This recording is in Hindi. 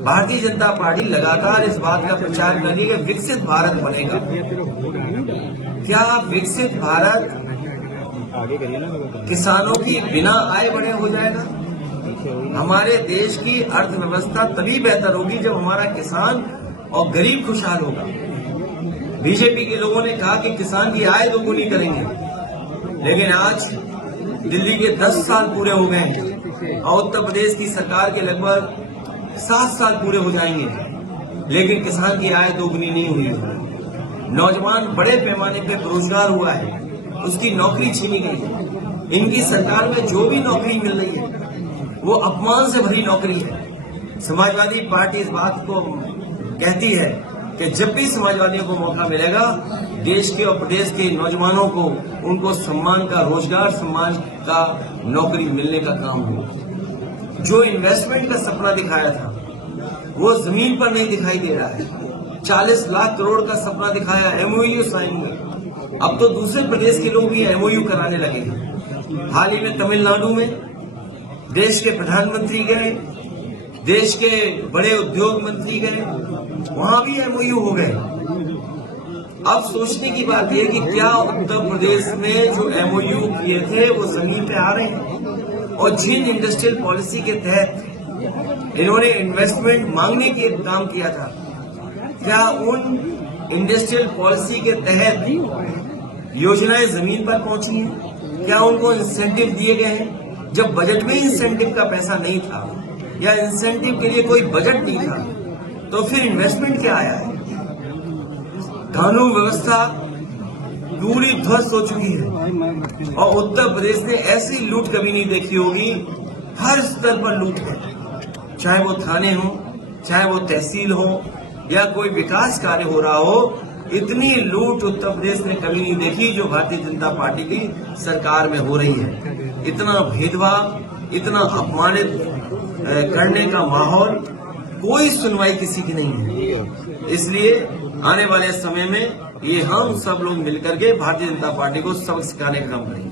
भारतीय जनता पार्टी लगातार इस बात का प्रचार कर रही है कि विकसित भारत बनेगा। क्या विकसित भारत किसानों की बिना आय बढ़े हो जाएगा? हमारे देश की अर्थव्यवस्था तभी बेहतर होगी जब हमारा किसान और गरीब खुशहाल होगा। बीजेपी के लोगों ने कहा कि किसान की आय दोगुनी करेंगे, लेकिन आज दिल्ली के 10 साल पूरे हो गए और उत्तर प्रदेश की सरकार के लगभग 7 साल पूरे हो जाएंगे, लेकिन किसान की आय दोगुनी नहीं हुई है। नौजवान बड़े पैमाने पे बेरोजगार हुआ है, उसकी नौकरी छीनी गई है। इनकी सरकार में जो भी नौकरी मिल रही है वो अपमान से भरी नौकरी है। समाजवादी पार्टी इस बात को कहती है कि जब भी समाजवादियों को मौका मिलेगा, देश के और प्रदेश के नौजवानों को उनको सम्मान का, रोजगार सम्मान का नौकरी मिलने का काम हो। जो इन्वेस्टमेंट का सपना दिखाया था वो जमीन पर नहीं दिखाई दे रहा है। 40 लाख करोड़ का सपना दिखाया, एमओयू साइन हुए, अब तो दूसरे प्रदेश के लोग भी एमओयू कराने लगे हैं। हाल ही में तमिलनाडु में देश के प्रधानमंत्री गए, देश के बड़े उद्योग मंत्री गए, वहां भी एमओयू हो गए। अब सोचने की बात यह कि क्या उत्तर प्रदेश में जो एमओयू किए थे वो जमीन पे आ रहे हैं? और जिन इंडस्ट्रियल पॉलिसी के तहत इन्होंने इन्वेस्टमेंट मांगने के काम किया था, क्या उन इंडस्ट्रियल पॉलिसी के तहत योजनाएं जमीन पर पहुंची हैं? क्या उनको इंसेंटिव दिए गए हैं? जब बजट में इंसेंटिव का पैसा नहीं था या इंसेंटिव के लिए कोई बजट नहीं था, तो फिर इन्वेस्टमेंट क्या आया है? कानून व्यवस्था पूरी ध्वस्त हो चुकी है और उत्तर प्रदेश ने ऐसी लूट कभी नहीं देखी होगी। हर स्तर पर लूट है, चाहे वो थाने हो, चाहे वो तहसील हो या कोई विकास कार्य हो रहा हो। इतनी लूट उत्तर प्रदेश ने कभी नहीं देखी जो भारतीय जनता पार्टी की सरकार में हो रही है। इतना भेदभाव, इतना अपमानित करने का माहौल, कोई सुनवाई किसी की नहीं है। इसलिए आने वाले समय में ये हम सब लोग मिलकर के भारतीय जनता पार्टी को सबक सिखाने का काम करेंगे।